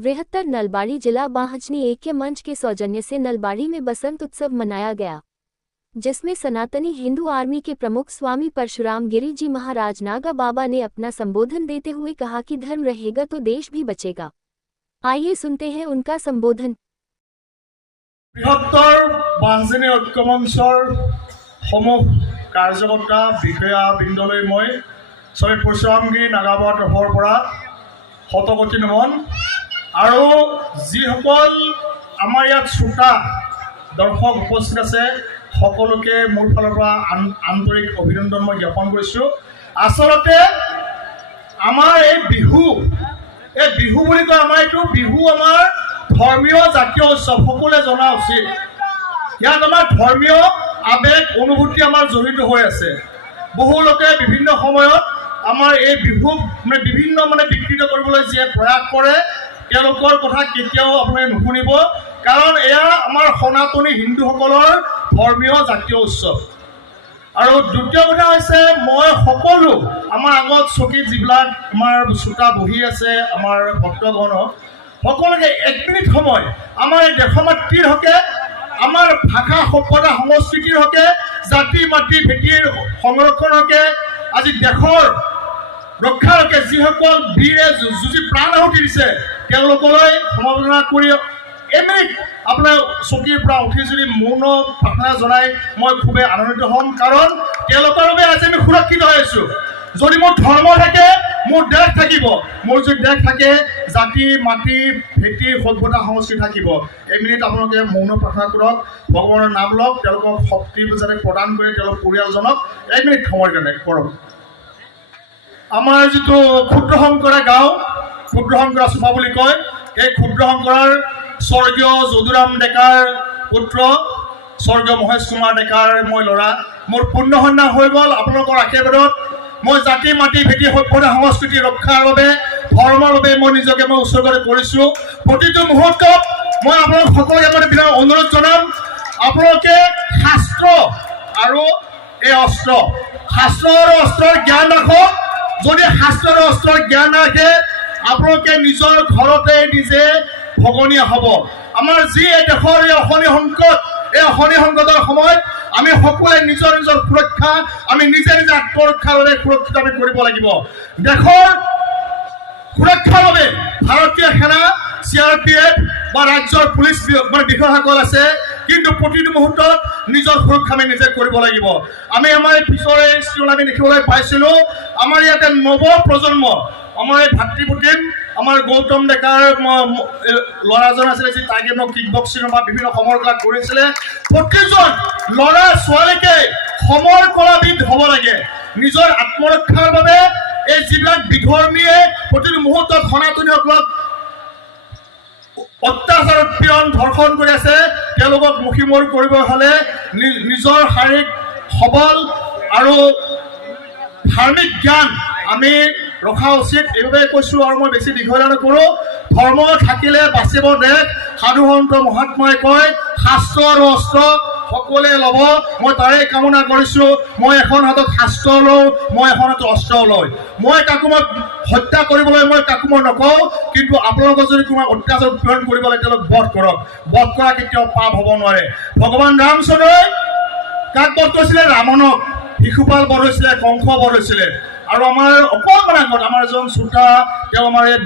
बृहत्तर नलबाड़ी जिला बाहजनी ऐक्य मंच के सौजन्य से नलबाड़ी में बसंत उत्सव मनाया गया, जिसमें सनातनी हिंदू आर्मी के प्रमुख स्वामी परशुराम गिरी जी महाराज नागा बाबा ने अपना संबोधन देते हुए कहा कि धर्म रहेगा तो देश भी बचेगा। आइए सुनते हैं उनका संबोधन। बृहत्तर बाहजनी ऐक्य मंचर समूह कार्यकर्ता विषया बिंदुলৈ मैं स्वामी परशुराम गिरी नागा बाबाৰ তৰফৰ পৰা শতকোটি নমন আৰু যিসকল আমাৰ ইয়াত শ্ৰোতা দৰ্শক উপস্থিত আছে সকলোকে মোৰ ফালৰ পৰা আন্তৰিক অভিনন্দন মই জ্ঞাপন কৰিছোঁ। আচলতে আমাৰ এই বিহু বুলি কয়, আমাৰ এইটো বিহু আমাৰ ধৰ্মীয় জাতীয় উৎসৱ, সকলোৱে জনা উচিত। ইয়াত আমাৰ ধৰ্মীয় আবেগ অনুভূতি আমাৰ জড়িত হৈ আছে। বহু লোকে বিভিন্ন সময়ত আমাৰ এই বিহু বিভিন্ন বিকৃত কৰিবলৈ যে প্ৰয়াস কৰে তেওঁলোকৰ কথা কেতিয়াও আপোনালোকে নুশুনিব, কাৰণ এয়া আমাৰ সনাতনী হিন্দুসকলৰ ধৰ্মীয় জাতীয় উৎসৱ। আৰু দ্বিতীয় কথা হৈছে মই সকলো আমাৰ আগত চকীত যিবিলাক আমাৰ শ্ৰোতা বহি আছে আমাৰ ভক্তগণক সকলোকে এক মিনিট সময় আমাৰ এই দেশ মাতৃৰ হকে, আমাৰ ভাষা সভ্যতা সংস্কৃতিৰ হকে, জাতি মাতৃ ভেটিৰ সংৰক্ষণৰ হকে, আজি দেশৰ ৰক্ষাৰ হকে যিসকল বীৰে যুঁজি প্ৰাণ আহুতি দিছে তেওঁলোকলৈ সমবেদনা কৰি এমিনিট আপোনাৰ চকীৰ পৰা উঠি যদি মৌন প্ৰাৰ্থনা জনাই মই খুবেই আনন্দিত হ'ম, কাৰণ তেওঁলোকৰ বাবে আজি আমি সুৰক্ষিত হৈ আছোঁ। যদি মোৰ ধৰ্ম থাকে মোৰ দেশ থাকিব, মোৰ যদি দেশ থাকে জাতি মাটি ভেটি সভ্যতা সংস্কৃতি থাকিব। এমিনিট আপোনালোকে মৌন প্ৰাৰ্থনা কৰক, ভগৱানৰ নাম লওক, তেওঁলোকক শক্তি যাতে প্ৰদান কৰি তেওঁলোক পৰিয়ালজনক এমিনিট সময়ৰ কাৰণে কৰক। আমাৰ যিটো ক্ষুদ্ৰ শংকৰা গাঁও, ক্ষুদ্ৰ শংকৰা চোপা বুলি কয়, এই ক্ষুদ্ৰ শংকৰাৰ স্বৰ্গীয় যদুৰাম ডেকাৰ পুত্ৰ স্বৰ্গীয় মহেশ কুমাৰ ডেকাৰ মই ল'ৰা। মোৰ পুণ্য সন্ধান হৈ গ'ল আপোনালোকৰ আশীৰ্বাদত। মই জাতি মাটি ভেটি সভ্যতা সংস্কৃতি ৰক্ষাৰ বাবে ধৰ্মৰ বাবে মই নিজকে উৎসৰ্গ কৰিছোঁ। প্ৰতিটো মুহূৰ্তত মই আপোনালোক সকলোকে অনুৰোধ জনাম, আপোনালোকে শাস্ত্ৰ আৰু এই অস্ত্ৰ, শাস্ত্ৰ আৰু অস্ত্ৰৰ জ্ঞান ৰাখক। যদি শাস্ত্ৰ আৰু অস্ত্ৰৰ জ্ঞান ৰাখে আপোনালোকে নিজৰ ঘৰতে নিজে ভগনীয়া হ'ব। আমাৰ যি এই দেশৰ এই অশনি সংকট, এই অশনি সংকটৰ সময়ত আমি সকলোৱে নিজৰ নিজৰ সুৰক্ষা আমি নিজে নিজে আত্মৰক্ষাৰ বাবে সুৰক্ষিত আমি কৰিব লাগিব। দেশৰ সুৰক্ষাৰ বাবে ভাৰতীয় সেনা, CRPF বা ৰাজ্যৰ পুলিচ বিষয়াসকল আছে, কিন্তু প্ৰতিটো মুহূৰ্তত নিজৰ সুৰক্ষা আমি নিজে কৰিব লাগিব। আমি আমাৰ পিছৰে আমি দেখিবলৈ পাইছিলোঁ আমাৰ ইয়াতে নৱ প্ৰজন্ম, আমাৰ এই ভাতৃপ্ৰতিম আমাৰ গৌতম ডেকাৰ ল'ৰাজন আছিলে যি তাইকে কিক বক্সিং বা বিভিন্ন সমৰ কলা কৰিছিলে। প্ৰতিজন ল'ৰা ছোৱালীকে সমৰ কলাবিদ হ'ব লাগে। নিজৰ আত্মৰক্ষাৰ বাবে এই যিবিলাক বিধৰ্মীয়ে প্ৰতিটো মুহূৰ্তত সনাতনীসকলক অত্যাচাৰ উৎপীড়ন ধৰ্ষণ কৰি আছে, তেওঁলোকক মুখীমূৰ কৰিব হ'লে নিজৰ শাৰীৰিক সবল আৰু ধাৰ্মিক জ্ঞান আমি ৰখা উচিত। এইভাবে কৈছোঁ আৰু মই বেছি দীঘলীয়া নকৰোঁ। ধৰ্ম থাকিলে বাচিব দেশ, সাধু সন্ত মহাত্মাই কয় শাস্ত্ৰ আৰু অস্ত্ৰ সকলোৱে ল'ব। মই তাৰে কামনা কৰিছোঁ। মই এখন হাতত শাস্ত্ৰ লওঁ, মই এখন হাতত অস্ত্ৰ লওঁ। মই কাকো মই হত্যা কৰিবলৈ মই কাকো মই নকওঁ, কিন্তু আপোনালোকক যদি কোনোবা অত্যাচাৰ উৎপীড়ন কৰিব লাগে তেওঁলোক বধ কৰক। বধ কৰা কেতিয়াও পাপ হ'ব নোৱাৰে। ভগৱান ৰামচন্দ্ৰই কাক বধ কৰিছিলে? ৰাৱণক। শিশুপাল বধ হৈছিলে, কংস বধ হৈছিলে। আৰু আমাৰ অকণমান আগত আমাৰ এজন শ্ৰোতা, তেওঁ আমাৰ এই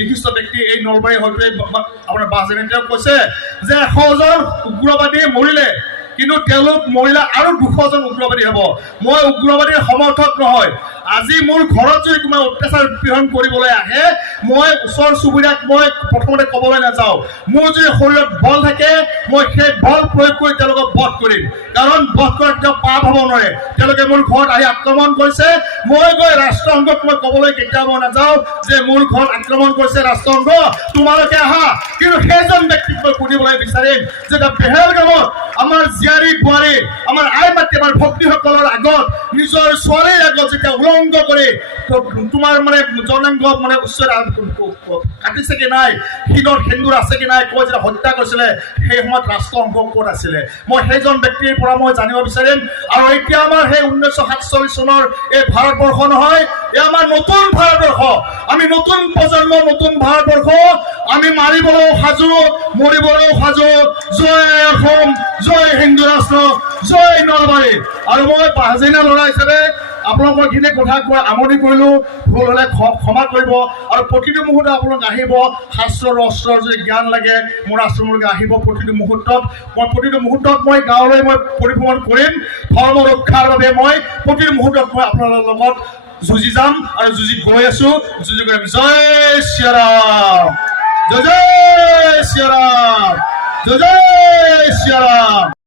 বিশিষ্ট ব্যক্তি এই নলবাৰী হয়তো আপোনাৰ বাছজনে তেওঁ কৈছে যে 100জন উগ্ৰবাদী মৰিলে, কিন্তু তেওঁলোক মৰিলে আৰু 200জন উগ্ৰবাদী হ'ব। মই উগ্ৰবাদীৰ সমৰ্থক নহয়। আজি মোৰ ঘৰত যদি কোনোবাই অত্যাচাৰ উৎপীড়ন কৰিবলৈ আহে মই ওচৰ চুবুৰীয়াক মই প্ৰথমতে ক'বলৈ নাযাওঁ। মোৰ যদি শৰীৰত বল থাকে মই সেই বল প্ৰয়োগ কৰি তেওঁলোকক বধ কৰিম, কাৰণ বধ কৰা কেতিয়াও পাপ হ'ব নোৱাৰে। তেওঁলোকে মোৰ ঘৰত আহি আক্ৰমণ কৰিছে, মই গৈ ৰাষ্ট্ৰসংঘক মই ক'বলৈ কেতিয়াও নাযাওঁ যে মোৰ ঘৰত আক্ৰমণ কৰিছে ৰাষ্ট্ৰসংঘ, তোমালোকে আহা। কিন্তু সেইজন ব্যক্তিক মই সুধিবলৈ বিচাৰিম যে পেহেলগামত আমাৰ জীয়াৰী বোৱাৰী, আমাৰ আই মাতৃ, আমাৰ ভক্তিসকলৰ আগত নিজৰ ছোৱালীৰ আগত যেতিয়া উলংঘ কৰি তোমাৰ জনাংগ উচ্চ কাটিছে কি নাই, হৃদৰ সেন্দুৰ আছে কি নাই কৈ যেতিয়া হত্যা কৰিছিলে সেই সময়ত ৰাষ্ট্ৰসংঘ ক'ত আছিলে? মই সেইজন ব্যক্তিৰ পৰা মই জানিব বিচাৰিম। আৰু এতিয়া আমাৰ সেই 1947 চনৰ এই ভাৰতবৰ্ষ নহয়, এই আমাৰ নতুন ভাৰতবৰ্ষ। আমি নতুন প্ৰজন্ম, নতুন ভাৰতবৰ্ষ আমি মাৰিবলৈও সাজু মৰিবলৈও সাজু জয় অসম জয় হিন্দু ৰাষ্ট্ৰ জয় নলবাৰী আৰু মই বাহাজনীয়া ল'ৰা হিচাপে আপোনাক মই এইখিনি কথা কোৱা আমনি কৰিলোঁ ভুল হ'লে ক্ষমা কৰিব আৰু প্ৰতিটো মুহূৰ্তত আপোনালোক আহিব শাস্ত্ৰৰ অস্ত্ৰৰ যদি জ্ঞান লাগে মোৰ আশ্ৰমলৈকে আহিব প্ৰতিটো মুহূৰ্তত মই গাঁৱলৈ মই পৰিভ্ৰমণ কৰিম ধৰ্ম ৰক্ষাৰ বাবে মই প্ৰতিটো মুহূৰ্তত মই আপোনালোকৰ লগত যুঁজি যাম আৰু যুঁজি গৈ আছো যুঁজি কৰিম জয় শ্ৰীৰাম জয় জয় শ্ৰীৰাম জয় জয় শ্ৰীৰাম